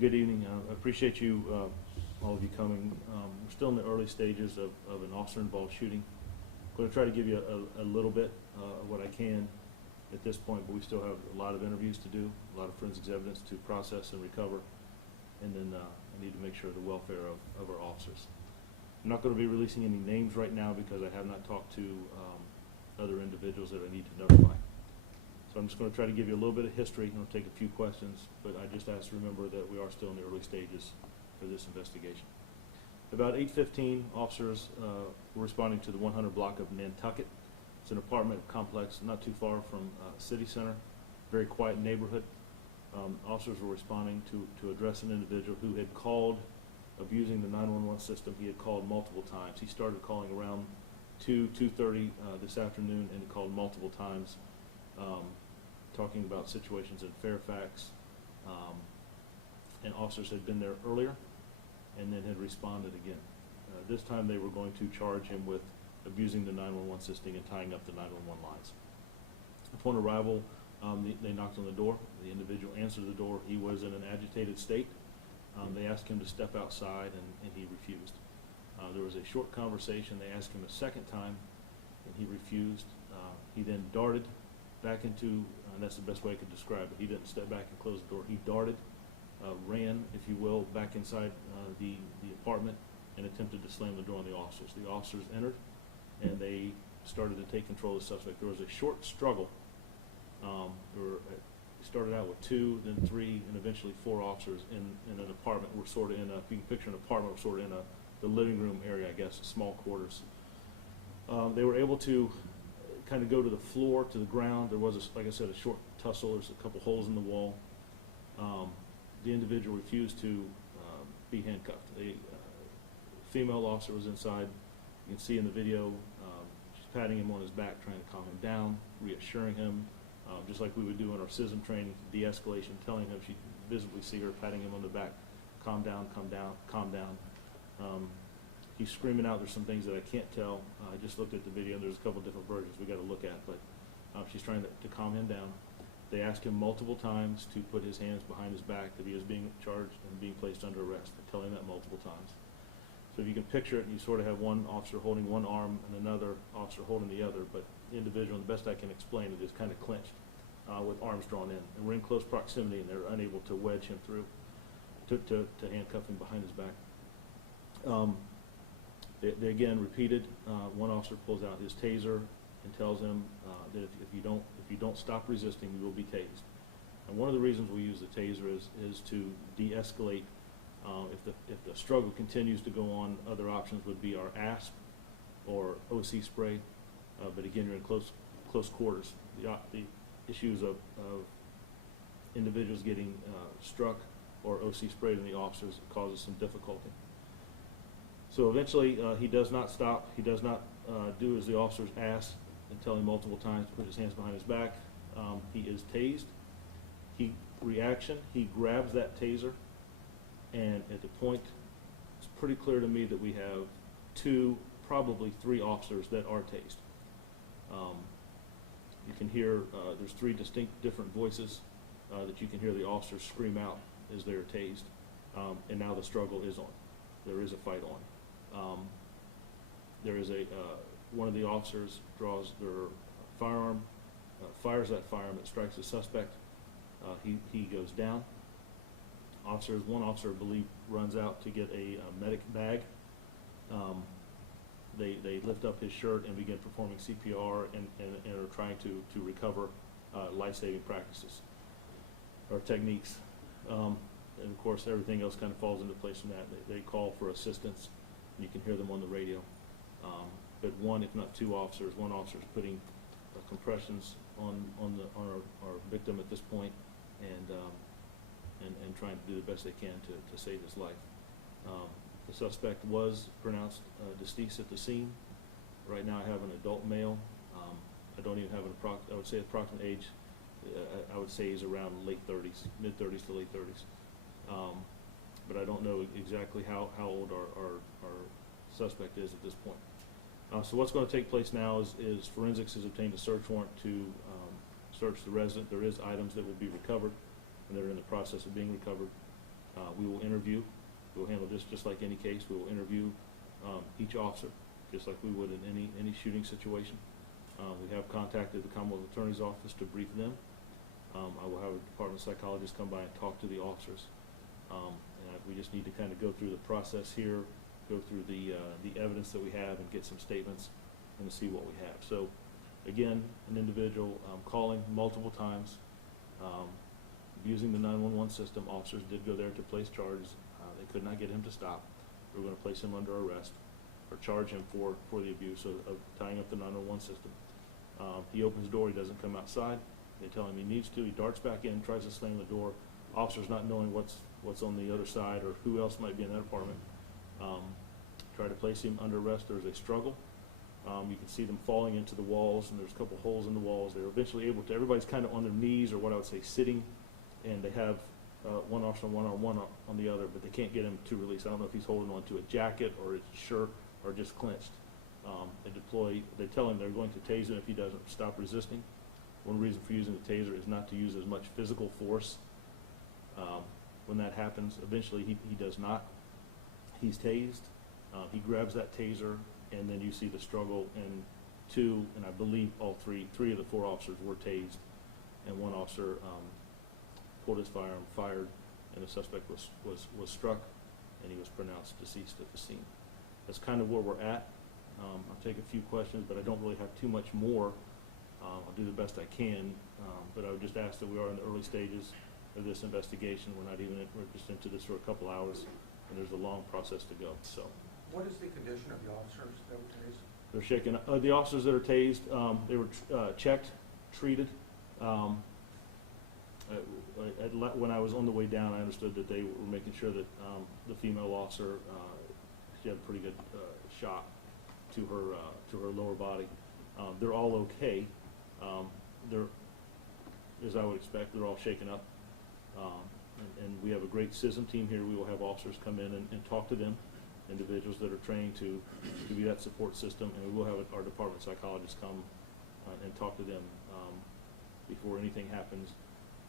Good evening. I appreciate you, all of you coming. We're still in the early stages of an officer-involved shooting. I'm going to try to give you a little bit of what I can at this point, but we still have a lot of interviews to do, a lot of forensics evidence to process and recover, and then I need to make sure of the welfare of our officers. I'm not going to be releasing any names right now because I have not talked to other individuals that I need to notify. So I'm just going to try to give you a little bit of history, and I'll take a few questions, but I just ask to remember that we are still in the early stages for this investigation. About 8:15, officers were responding to the 100 block of Nantucket. It's an apartment complex not too far from City Center, very quiet neighborhood. Officers were responding to address an individual who had called abusing the 911 system. He had called multiple times. He started calling around 2:30 this afternoon, and he called multiple times, talking about situations in Fairfax, and officers had been there earlier and then had responded again. This time they were going to charge him with abusing the 911 system and tying up the 911 lines. Upon arrival, they knocked on the door. The individual answered the door. He was in an agitated state. They asked him to step outside, and he refused. There was a short conversation. They asked him a second time, and he refused. He then darted back into, and that's the best way I could describe it. He didn't step back and close the door. He darted, ran, if you will, back inside the apartment and attempted to slam the door on the officers. The officers entered, and they started to take control of the suspect. There was a short struggle. It started out with 2, then 3, and eventually 4 officers in an apartment. We're sort of in a, if you can picture an apartment, we're sort of in the living room area, I guess, small quarters. They were able to kind of go to the floor, to the ground. There was, like I said, a short tussle. There's a couple holes in the wall. The individual refused to be handcuffed. A female officer was inside. You can see in the video, she's patting him on his back, trying to calm him down, reassuring him, just like we would do in our CISM training, de-escalation, telling him, she visibly see her patting him on the back, calm down, calm down, calm down. He's screaming out. There's some things that I can't tell. I just looked at the video, and there's a couple different versions we got to look at, but she's trying to calm him down. They asked him multiple times to put his hands behind his back, that he is being charged and being placed under arrest. They're telling him that multiple times. So if you can picture it, you sort of have one officer holding one arm and another officer holding the other, but the individual, the best I can explain it, is kind of clenched with arms drawn in. And we're in close proximity, and they're unable to wedge him through to handcuff him behind his back. They again repeated. One officer pulls out his taser and tells him that if you don't stop resisting, you will be tased. And one of the reasons we use the taser is to de-escalate. If the struggle continues to go on, other options would be our ASP or OC spray. But again, you're in close quarters. The issues of individuals getting struck or OC sprayed in the officers causes some difficulty. So eventually, he does not stop. He does not do as the officers ask and tell him multiple times to put his hands behind his back. He is tased. He grabs that taser, and at the point, it's pretty clear to me that we have 2, probably 3 officers that are tased. You can hear, there's 3 distinct different voices that you can hear the officers scream out as they're tased. And now the struggle is on. There is a fight on. There is one of the officers draws their firearm, fires that firearm that strikes the suspect. He goes down. One officer, I believe, runs out to get a medic bag. They lift up his shirt and begin performing CPR and are trying to recover life-saving practices or techniques. And of course, everything else kind of falls into place from that. They call for assistance. You can hear them on the radio. But one, if not 2 officers, one officer is putting compressions on our victim at this point, and trying to do the best they can to save his life. The suspect was pronounced deceased at the scene. Right now, I have an adult male. I don't even have I would say approximate age. I would say he's around late 30s, mid 30s to late 30s. But I don't know exactly how old our suspect is at this point. So what's going to take place now is forensics has obtained a search warrant to search the resident. There is items that will be recovered, and they're in the process of being recovered. We will interview. We'll handle this just like any case. We will interview each officer, just like we would in any shooting situation. We have contacted the Commonwealth Attorney's Office to brief them. I will have a department psychologist come by and talk to the officers. We just need to kind of go through the process here, go through the evidence that we have and get some statements and to see what we have. So again, an individual calling multiple times, abusing the 911 system. Officers did go there to place charges. They could not get him to stop. We were going to place him under arrest or charge him for the abuse of tying up the 911 system. He opens the door, he doesn't come outside. They tell him he needs to. He darts back in, tries to slam the door. Officers not knowing what's on the other side or who else might be in that apartment. Try to place him under arrest. There's a struggle. You can see them falling into the walls, and there's a couple holes in the walls. They're eventually able to, everybody's kind of on their knees, or what I would say sitting, and they have one officer on one arm, one on the other, but they can't get him to release. I don't know if he's holding on to a jacket or a shirt or just clenched. They tell him they're going to tase him if he doesn't stop resisting. One reason for using the taser is not to use as much physical force. When that happens, eventually he does not. He's tased. He grabs that taser, and then you see the struggle, and I believe all three of the 4 officers were tased, and one officer pulled his firearm, fired, and the suspect was struck, and he was pronounced deceased at the scene. That's kind of where we're at. I'll take a few questions, but I don't really have too much more. I'll do the best I can, but I would just ask that we are in the early stages of this investigation. We're just into this for a couple hours, and there's a long process to go. So, what is the condition of the officers that were tased? They're shaken. The officers that are tased, they were checked, treated. When I was on the way down, I understood that they were making sure that the female officer, she had a pretty good shot to her lower body. They're all okay. They're, as I would expect, they're all shaken up. And we have a great CISM team here. We will have officers come in and talk to them, individuals that are trained to be that support system, and we will have our department psychologists come and talk to them before anything happens.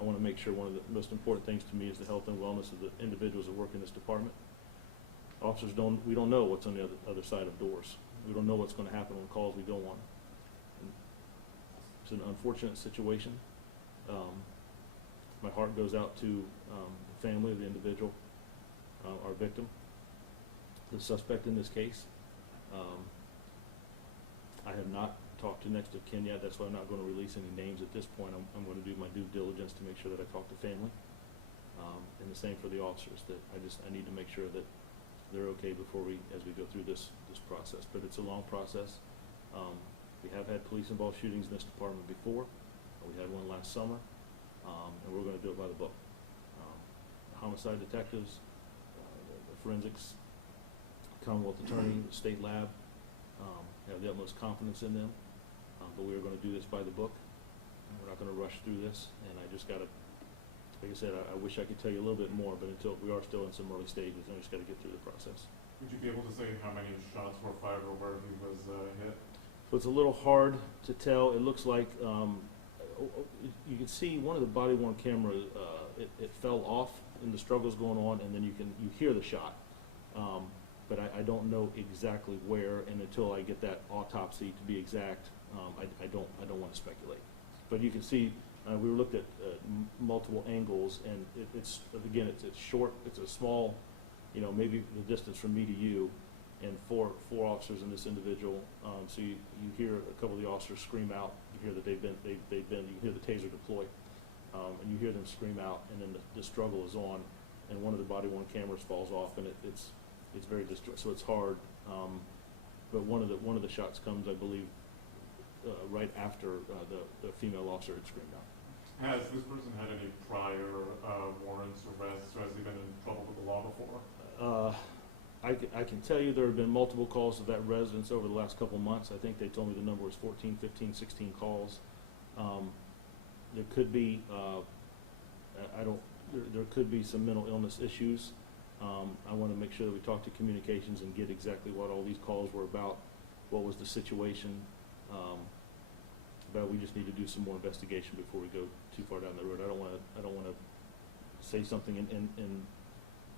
I want to make sure one of the most important things to me is the health and wellness of the individuals that work in this department. Officers we don't know what's on the other side of doors. We don't know what's going to happen on calls we go on. And it's an unfortunate situation. My heart goes out to the family of the individual, our victim, the suspect in this case. I have not talked to next of kin yet. That's why I'm not going to release any names at this point. I'm going to do my due diligence to make sure that I talk to family. And the same for the officers. That I need to make sure that they're okay before as we go through this process. But it's a long process. We have had police-involved shootings in this department before. We had one last summer, and we're going to do it by the book. The homicide detectives, the forensics, Commonwealth Attorney, the state lab, have the utmost confidence in them. But we are going to do this by the book. And we're not going to rush through this. And I just got to, like I said, I wish I could tell you a little bit more, but until we are still in some early stages, and we just got to get through the process. Would you be able to say how many shots were fired or where he was hit? So it's a little hard to tell. It looks like you can see one of the body-worn cameras. It fell off, and the struggle's going on, and then you hear the shot. But I don't know exactly where, and until I get that autopsy to be exact, I don't want to speculate. But you can see we looked at multiple angles, and it's short. It's a small, maybe the distance from me to you, and four officers in this individual. So you hear a couple of the officers scream out. You hear that they've been. You hear the taser deploy, and you hear them scream out, and then the struggle is on, and one of the body-worn cameras falls off, and it's very so it's hard. But one of the shots comes, I believe, right after the female officer had screamed out. Has this person had any prior warrants, arrests, or has he been in trouble with the law before? I can tell you there have been multiple calls to that residence over the last couple months. I think they told me the number was 14, 15, 16 calls. There could be, there could be some mental illness issues. I want to make sure that we talk to communications and get exactly what all these calls were about, what was the situation. But we just need to do some more investigation before we go too far down the road. I don't want to say something and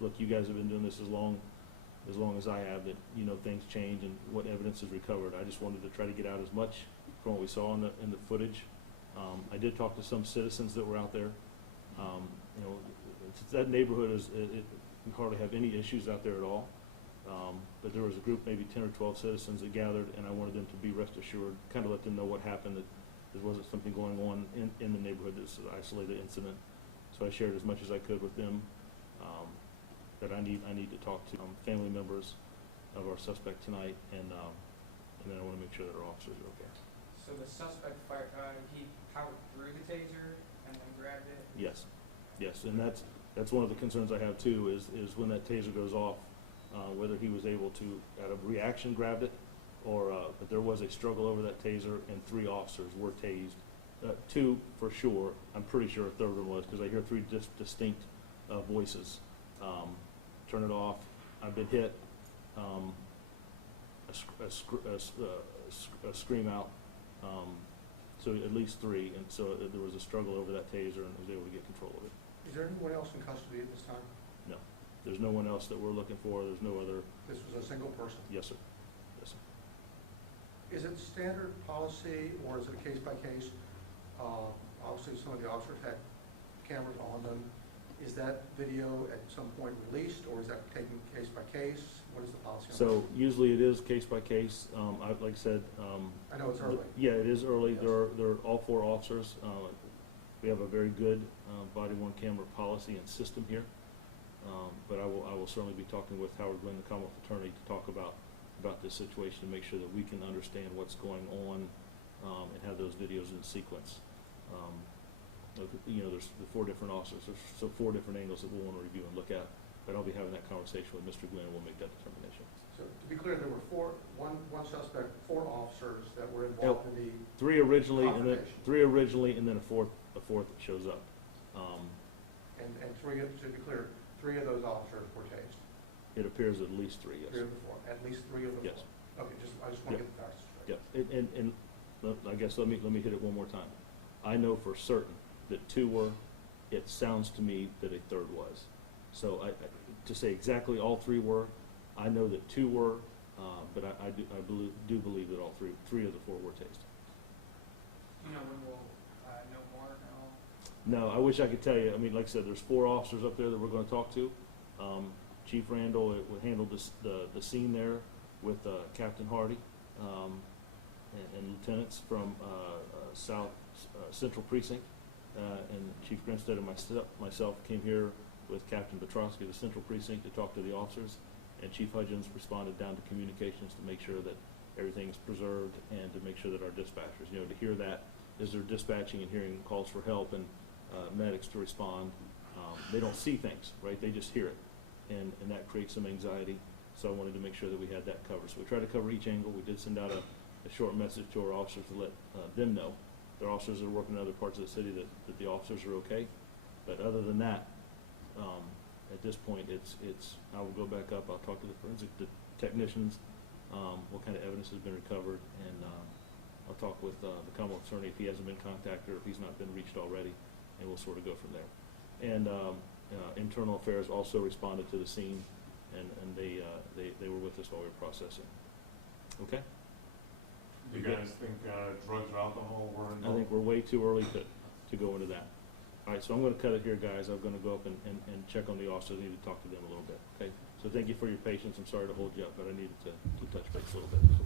look, you guys have been doing this as long as I have, that, you know, things change and what evidence is recovered. I just wanted to try to get out as much from what we saw in the footage. I did talk to some citizens that were out there. You know, that neighborhood we hardly have any issues out there at all. But there was a group, maybe 10 or 12 citizens that gathered, and I wanted them to be rest assured, kind of let them know what happened, that there wasn't something going on in the neighborhood that's an isolated incident. So I shared as much as I could with them, that I need to talk to family members of our suspect tonight, and then I want to make sure that our officers are okay. So the suspect he powered through the taser and then grabbed it? Yes, yes, and that's one of the concerns I have too, is when that taser goes off, whether he was able to, out of reaction, grabbed it, or, but there was a struggle over that taser, and 3 officers were tased. 2 for sure, I'm pretty sure a third one was, because I hear 3 distinct voices. Turn it off, I've been hit, a scream out, so at least 3, and so there was a struggle over that taser, and I was able to get control of it. Is there anyone else in custody at this time? No, there's no one else that we're looking for, there's no other. This was a single person? Yes, sir. Yes, sir. Is it standard policy, or is it a case by case? Obviously, some of the officers had cameras on them. Is that video at some point released, or is that taken case by case? What is the policy on So usually it is case by case. Like I said, that? I know it's early. yeah, it is early. Yes. There are all 4 officers. We have a very good body-worn camera policy and system here. But I will certainly be talking with Howard Glenn, the Commonwealth Attorney, to talk about this situation, to make sure that we can understand what's going on, and have those videos in sequence. You know, there's the 4 different officers, so 4 different angles that we'll want to review and look at. But I'll be having that conversation with Mr. Glenn, and we'll make that determination. So to be clear, there were one suspect, 4 officers that were involved in the 3 originally, and then confrontation. 3 originally, and then a fourth that shows up. And 3, to be clear, 3 of those officers were tased? It appears at least 3, yes. 3 of the 4, at least 3 of the 4? Yes. Okay, I just want to Yeah. get the facts straight. Yeah, and I guess let me hit it one more time. I know for certain that 2 were. It sounds to me that a 3rd was. So to say exactly all 3 were, I know that 2 were, but I do believe that all 3 of the 4 were tased. You know when we'll know more at all? No, I wish I could tell you. I mean, like I said, there's 4 officers up there that we're going to talk to. Chief Randall handled the scene there with Captain Hardy, and lieutenants from South Central Precinct, and Chief Grinstead and myself came here with Captain Petrosky, the Central Precinct, to talk to the officers, and Chief Hudgens responded down to communications to make sure that everything is preserved, and to make sure that our dispatchers, you know, to hear that as they're dispatching and hearing calls for help, and medics to respond, they don't see things, right? They just hear it, and that creates some anxiety. So I wanted to make sure that we had that covered. So we tried to cover each angle. We did send out a short message to our officers to let them know. There are officers that are working in other parts of the city that the officers are okay. But other than that, at this point, I will go back up. I'll talk to the forensic technicians, what kind of evidence has been recovered, and I'll talk with the Commonwealth Attorney if he hasn't been contacted or if he's not been reached already, and we'll sort of go from there. And Internal Affairs also responded to the scene, and they were with us while we were processing. Okay? Do you guys think drugs or alcohol were involved? I think we're way too early to go into that. All right, so I'm going to cut it here, guys. I'm going to go up and check on the officers. I need to talk to them a little bit, okay? So thank you for your patience. I'm sorry to hold you up, but I needed to touch base a little bit.